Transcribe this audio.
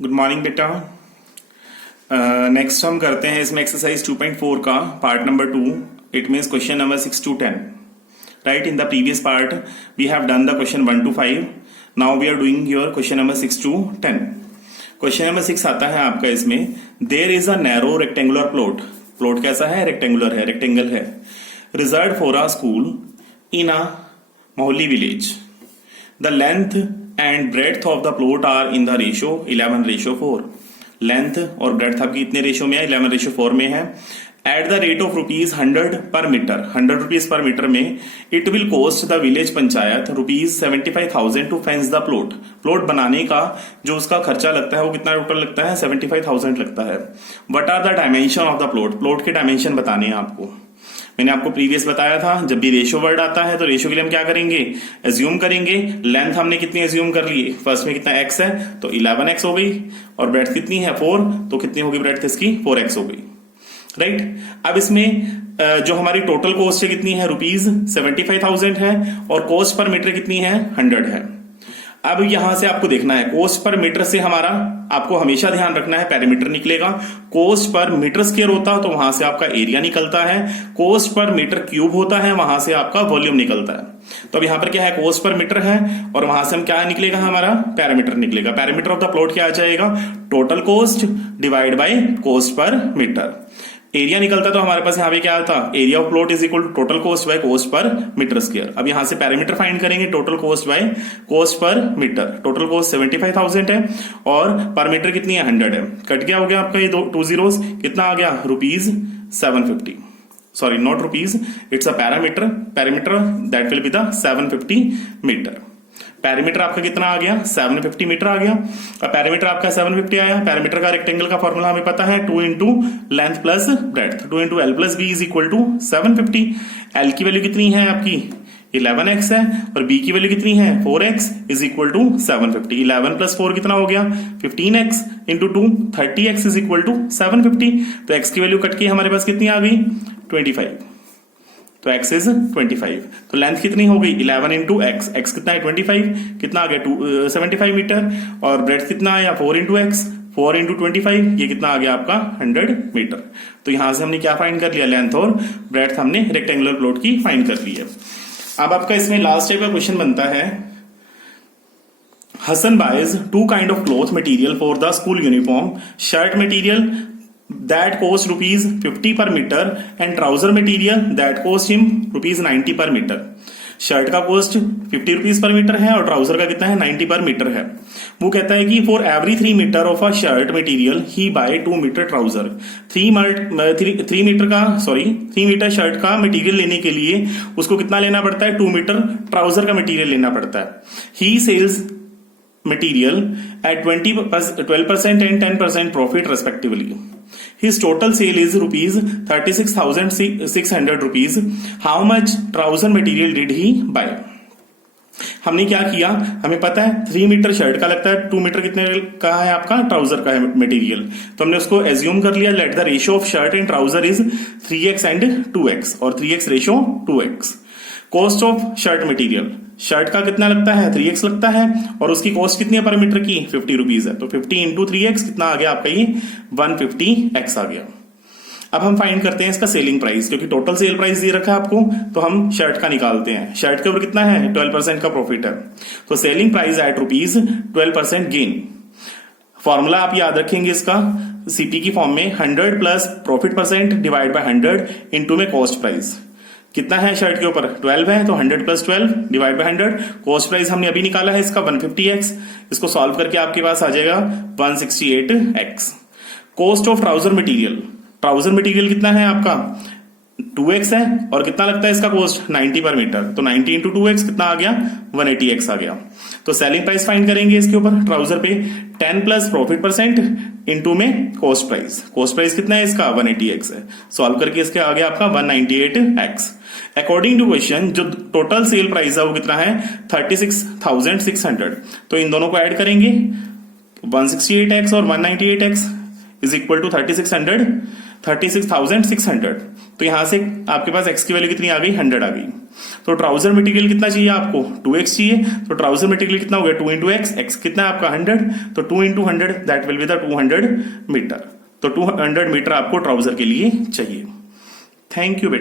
Good morning बेटा। Next हम करते हैं इसमें एक्सरसाइज 2.4 का part number 2। It means question number 6 to 10। Right, in the previous part we have done the question 1 to 5। Now we are doing your question number 6 to 10। Question number 6 आता है आपका इसमें, there is a narrow rectangular plot. Plot कैसा है? Rectangular है, rectangle है। Reserve for a school in a मोहल्ली village. The length and breadth of the plot are in the ratio 11:4। Length और ब्रेड्थ आपकी इतने रेशियो में है? 11:4 में है। At the rate of ₹100 per metre, 100 rupees per metre में it will cost the village panchayat ₹75,000 to fence the plot. Plot बनाने का जो उसका खर्चा लगता है वो कितना टोटल लगता है? 75,000 लगता है। What are the dimension of the plot? Plot के डायमेंशन बताने हैं आपको। मैंने आपको प्रीवियस बताया था, जब भी रेशियो वर्ड आता है तो रेशियो के लिए हम क्या करेंगे? एज्यूम करेंगे। लेंथ हमने कितनी एज्यूम कर ली? फर्स्ट में कितना x है तो 11x हो गई, और ब्रेड्थ कितनी है 4, तो कितनी होगी ब्रेड्थ इसकी? 4x हो गई। राइट, अब इसमें जो हमारी टोटल कॉस्ट है कितनी है? ₹75,000 है, और कॉस्ट पर मीटर कितनी है? 100 है। अब यहां से आपको देखना है कॉस्ट पर मीटर से हमारा आपको हमेशा ध्यान रखना है पेरीमीटर निकलेगा। कॉस्ट पर मीटर स्क्वायर होता है तो वहां से आपका एरिया निकलता है। कॉस्ट पर मीटर क्यूब होता है वहां से आपका वॉल्यूम निकलता है। तो अब यहां पर क्या है? कॉस्ट पर मीटर है, और वहां से हम क्या निकलेगा? हमारा पैरामीटर निकलेगा। पैरामीटर ऑफ द प्लॉट क्या आ जाएगा? Total cost divide by cost per metre. Area निकलता तो हमारे पास यहाँ पे क्या था? Area of plot is equal to total cost by cost per metre square. अब यहां से पैरामीटर फाइंड करेंगे, total cost by cost per metre. Total cost 75,000 है, और पर मीटर कितनी है? 100 है। कट गया हो गया आपका ये 2 zeros, कितना आ गया? ₹750। Sorry, not rupees, it's a parameter. Parameter that will be the 750 metre. Parameter आपका कितना आ गया? 750 मीटर आ गया। अब पैरामीटर आपका 750 आया। पैरामीटर का रेक्टेंगल का फॉर्मूला हमें पता है, 2 into length plus breadth. 2 into L plus B is equal to 750। L की वैल्यू कितनी है आपकी? 11x है, और b की वैल्यू कितनी है? 4x is equal to 750। 11 plus 4 कितना हो गया? 15x into 2 30x is equal to 750। तो x की वैल्यू कट के हमारे पास कितनी आ गई? 25। तो x इज 25। तो लेंथ कितनी हो गई? 11 इंटू x। x कितना है? 25। कितना आ गया? 75 मीटर। और ब्रेड्थ कितना आया? 4 इंटू x। 4 इंटू 25, ये कितना आ गया आपका? 100 मीटर। तो यहां से हमने क्या फाइंड कर लिया? लेंथ और ब्रेड्थ हमने रेक्टेंगुलर प्लॉट की फाइंड कर ली है। अब आपका इसमें लास्ट टाइप का क्वेश्चन बनता है, Hasan buys 2 kind of cloth material for the school uniform, shirt material that cost ₹50 per meter and trouser material that cost him ₹90 per meter। Shirt का कॉस्ट 50 रुपीज पर मीटर है, और trouser का कितना है? 90 पर मीटर है। वो कहता है कि for every 3 metre of a shirt material he buy 2 metre trouser. 3 metre shirt का मटेरियल लेने के लिए उसको कितना लेना पड़ता है? 2 मीटर ट्राउजर का मटेरियल लेना पड़ता है। ही sales material at 12% and 10% profit respectively. His total sale is ₹36,600. How much trouser material did he buy? हमने क्या किया? हमें पता है 3 मीटर शर्ट का लगता है, 2 मीटर कितने का है आपका? ट्राउजर का है मटेरियल। तो हमने उसको एज्यूम कर लिया, let the ratio of shirt and trouser is 3x and 2x, और 3x ratio 2x। Cost of shirt material, shirt का कितना लगता है? 3x लगता है, और उसकी कॉस्ट कितनी है पर मीटर की? 50 रुपीज है। तो 50 इंटू 3x कितना आ गया आपका? ये 150x आ गया। अब हम फाइंड करते हैं इसका सेलिंग प्राइस, क्योंकि टोटल सेल प्राइस दे रखा है आपको, तो हम शर्ट का निकालते हैं। शर्ट के ऊपर कितना है? 12% का प्रॉफिट है। तो selling price at ₹12% gain. Formula आप याद रखेंगे इसका, सीपी की फॉर्म में 100 plus profit percent divide by 100 into में कॉस्ट प्राइस। कितना है शर्ट के ऊपर? 12 है, तो 100 plus 12 divide by 100। Cost price हमने अभी निकाला है इसका 150x। इसको सॉल्व करके आपके पास आ जाएगा 168x। Cost of trouser material, trouser material कितना है आपका? 2x है, और कितना लगता है इसका कॉस्ट? 90 पर मीटर। तो 90 इंटू 2x कितना आ गया? 180x आ गया। तो सेलिंग प्राइस फाइंड करेंगे इसके ऊपर ट्राउजर पे, 10 प्लस प्रॉफिट परसेंट इंटू में कॉस्ट प्राइस। कॉस्ट प्राइस कितना है इसका? 180x है। सॉल्व करके इसके आ गया आपका 198x। अकॉर्डिंग टू क्वेश्चन जो टोटल सेल प्राइस है वो कितना है? 36,600। तो इन दोनों को ऐड करेंगे, 168x और 198x इज इक्वल टू 3600। 36,600। तो यहां से आपके पास x की वैल्यू कितनी आ गई, 100 आ गई। तो ट्राउजर मटेरियल कितना चाहिए आपको, 2x चाहिए। तो ट्राउजर मटेरियल कितना हो गया, 2 इंटू एक्स कितना है आपका 100, तो 2 इंटू 100 that will be the 200 metre. तो 200 मीटर आपको ट्राउजर के लिए चाहिए। थैंक यू बेटा।